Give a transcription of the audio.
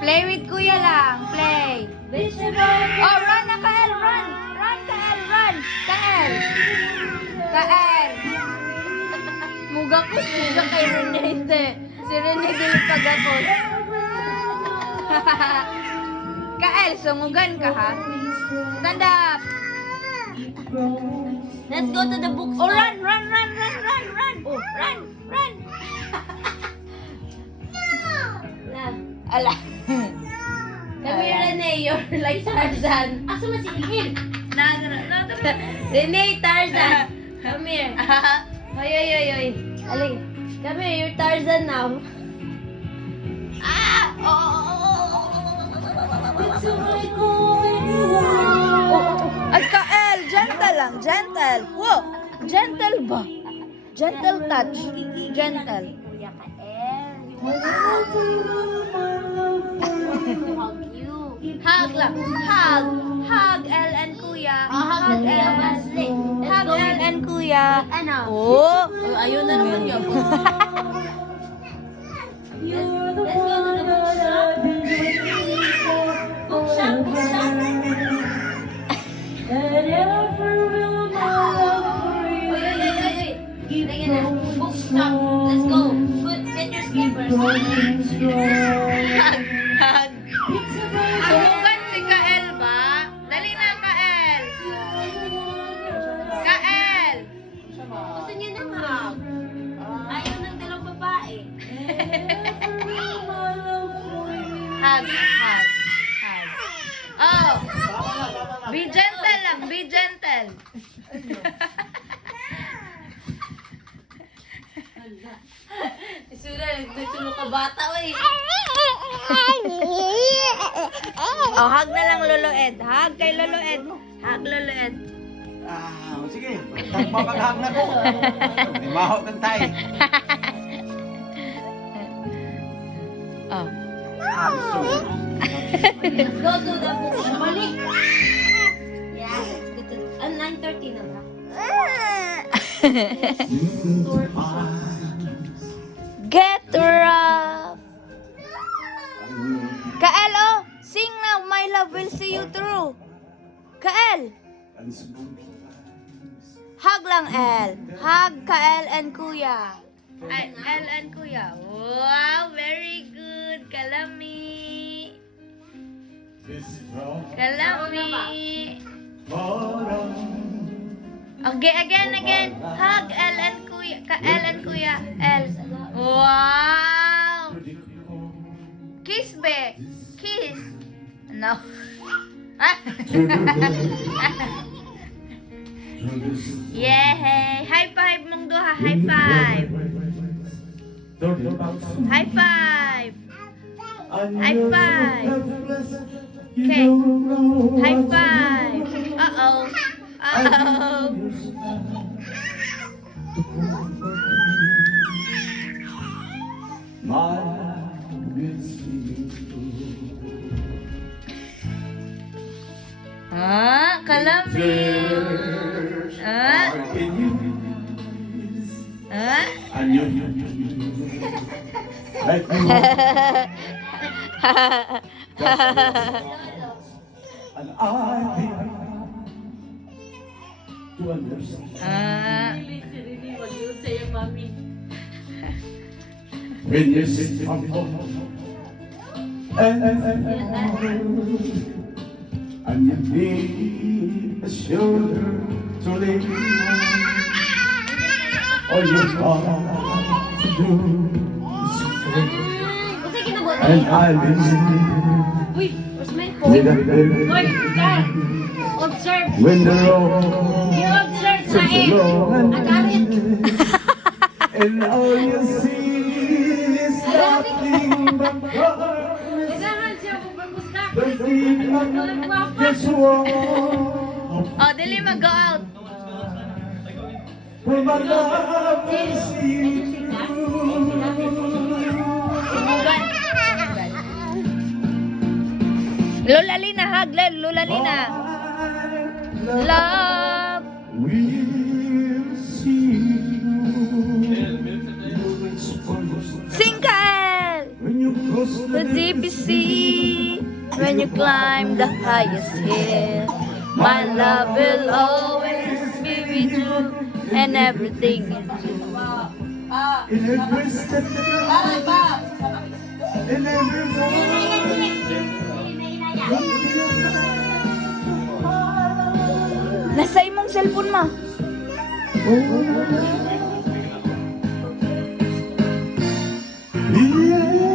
Play with kuya lang. Play. Oh, run na, Kael. Run. Run, Kael. Run. Kael. Kael. Muga ko siya kay Rene. Hindi. Si Rene dilipag ako. Kael, sumugan ka ha? Stand up. Let's go to the bookstore. Oh, run, run, run, run, run, run. Oh, run, run. Ala. Come here, Rene. You're like Tarzan. Asa man si Hil? Rene, Tarzan. Come here. Oy, oy, oy, oy. Aling. Come here, you're Tarzan now. Ah! Ay, Kael, gentle lang, gentle. Wow, gentle ba? Gentle touch. Gentle. Kuya Kael. Hug you. Hug lang. Hug. Hug El and Kuya. Hug na Kuya Wesley. Hug El and Kuya. Ano? Oh. Ayun na naman yun. Let's go to the bookshop. Bookshop, bookshop. Sige na. Bookshop. Let's go. Get your slippers. Hug. Hug. Sumugan si Kael ba? Dali na, Kael. Kael. Gusto niya ng hug. Ayaw ng dalawang babae. Hug. Hug. Hug. Oh. Be gentle lang. Be gentle. Isura, nagtutulog ka bata, oy. Oh, hug na lang Lolo Ed. Hug kay Lolo Ed. Hug Lolo Ed. Sige. Magpapaghang na ko. May maho kang tay. Oh. Let's go to the bookshop. Balik. Yeah, let's go to... 9:30 na ba? Get rough. Kael, oh. Sing now. My love will see you through. Kael. Hug lang, El. Hug Kael and Kuya. Ay, El and Kuya. Wow, very good. Kalami. Kalami. Okay, again. Hug El and Kuya. Kael and Kuya. El. Wow. Kiss, be. Kiss. No. Yay! High five mong duha. High five. High five. High five. Okay. High five. Uh-oh. Uh-oh. Ah, kalami. Ah. Ah. Ah. When you sit on and you need a shoulder to lean on, all you have to do is pray, Kasi kinabuti. and I listen Uy, where's my with phone? a little Uy, God. Observe. when the road You observe na seems eh. long Agarit. and all you see is nothing but color. Kailangan siya kung bagusta. The feet of this world. Oh, dili mag-go out. When my love is you. Sumugan. Lola Lina, hug. Lola Lina. Love. We'll see you. the deepest sea. When you climb the highest hill, my love will always be with you and everything you do. In every step that you in every Nasa imong cellphone ma. moment.